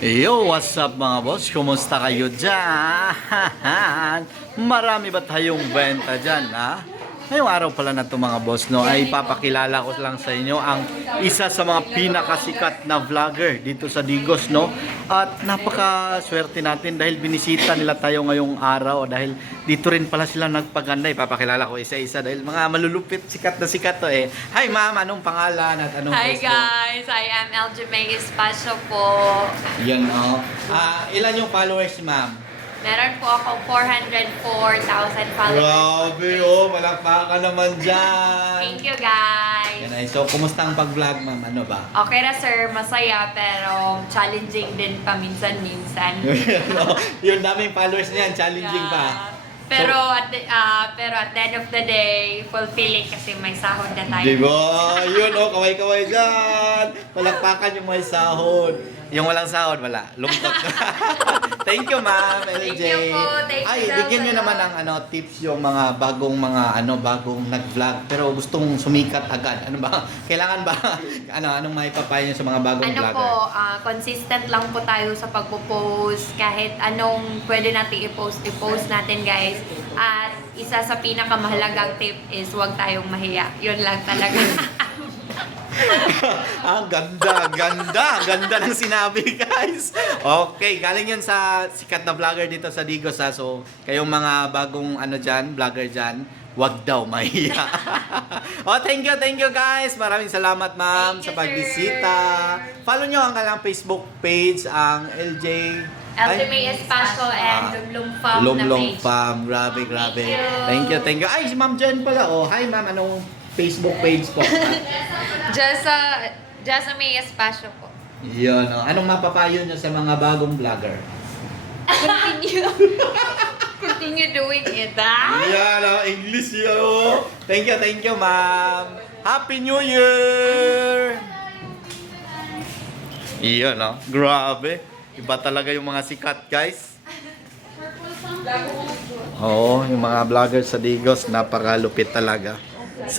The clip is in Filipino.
Yo, what's up mga boss? Kumusta kayo dyan? Marami ba tayong benta dyan, ha? Ngayong araw pala na ito mga boss, no, ay papakilala ko lang sa inyo ang isa sa mga pinakasikat na vlogger dito sa Digos, no? At napakaswerte natin dahil binisita nila tayo ngayong araw dahil dito rin pala sila nagpaganda. Ipapakilala ko isa-isa dahil mga malulupit, sikat na sikat to eh. Hi ma'am, anong pangalan at anong Hi pwesto? guys, I am LJ May Espacio po. Yan, oh. Ilan yung followers, ma'am? Meron po akong 404,000 followers. Grabe, oh. Malakpakan naman dyan. Thank you guys. Yan ay. So, kumusta ang pag-vlog, ma'am? Ano ba? Okay na sir, masaya pero challenging din paminsan-minsan. Yung daming followers niyan, challenging pa. Pero at the end of the day, fulfilling kasi may sahod na tayo. Di ba? Yun, oh. Kaway-kaway dyan. Palakpakan yung may sahod. Yung walang sahod, wala. Lungkot. Thank you, ma'am, LJ. Thank you po. Thank you Ay, daw bigyan nyo sa'yo. naman ng tips yung mga bagong nag-vlog pero gustong sumikat agad. Ano ba? Kailangan ba anong maipapayo nyo sa mga bagong Ano vlogger? po, consistent lang po tayo sa pagpo-post. Kahit anong pwede natin i-post natin guys. At isa sa pinakamahalagang tip is huwag tayong mahiya. Yun lang talaga. Ganda ng sinabi, guys. Okay, galing yun sa sikat na vlogger dito sa Digos, ha. So, kayong mga bagong vlogger dyan, wag daw mahiya. Thank you guys. Maraming salamat, ma'am, sa Thank you, pagbisita. Follow nyo ang kanilang Facebook page, ang LJ LJ May Espacio and Lumlum Farm na Lumlong page. Farm. Grabe. Thank you. Thank you. Ay, si Ma'am Jen pala. Hi, ma'am. Anong Facebook page po? Just May Espacio po. Yun, oh. Anong mapapayo nyo sa mga bagong vlogger? Continue doing it, ha? Yan, English yun. Oh. Thank you, ma'am. Happy New Year! Iyon, grabe. Iba talaga yung mga sikat, guys. Oo, yung mga vloggers sa Digos, napakalupit talaga. So,